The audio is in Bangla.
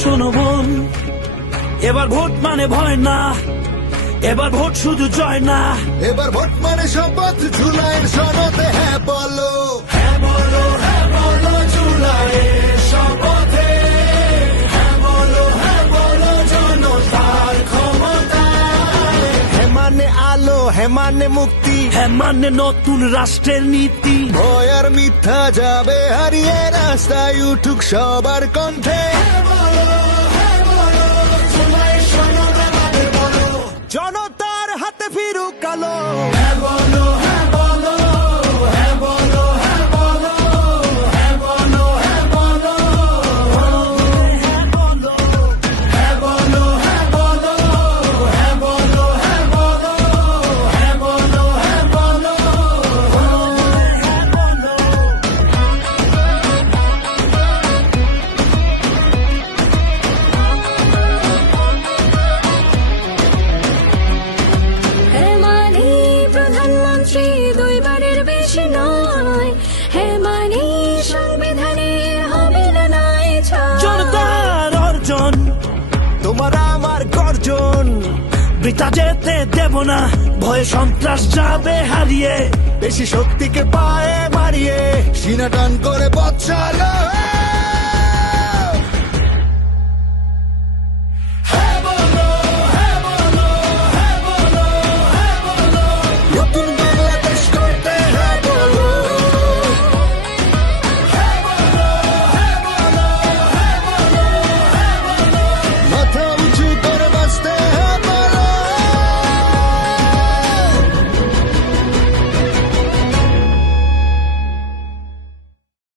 শোনো বোন, এবার ভোট মানে ভয় না, এবার ভোট শুধু জয় না, এবার ভোট মানে শপথ, জুলাইয়ের সনদে হ্যাঁ বলো, হ্যাঁ বলো, হ্যাঁ বলো জুলাইয়ের শপথে, হ্যাঁ বলো জনতার ক্ষমতায়। হ্যাঁ মানে আলো, হ্যাঁ মানে মুক্তি, হ্যাঁ মানে নতুন রাষ্ট্রের নীতি, ভয় আর মিথ্যা যাবে হারিয়ে, রাস্তায় উঠুক সবার কণ্ঠে। জনতার হাতে ফিরুক আলো, হ্যাঁ বলো, হ্যাঁ বলো, হ্যাঁ বলো, হ্যাঁ বলো, হ্যাঁ বলো, হ্যাঁ বলো, হ্যাঁ বলো, হ্যাঁ বলো, হ্যাঁ বলো, হ্যাঁ বলো, হ্যাঁ বলো, হ্যাঁ বলো, হ্যাঁ বলো, হ্যাঁ বলো। হ্যাঁ মানে প্রধানমন্ত্রী দুইবারের বেশি নয়, হ্যাঁ মানে সংবিধানে হবে না নাই ছাড়। জনতার অর্জন, তোমার আমার গর্জন, বৃথা যেতে দেব না, ভয়ে সন্ত্রাস যাবে হারিয়ে, বেশি শক্তিকে পায়ে মারিয়ে সিনা টান করে পথ চালো।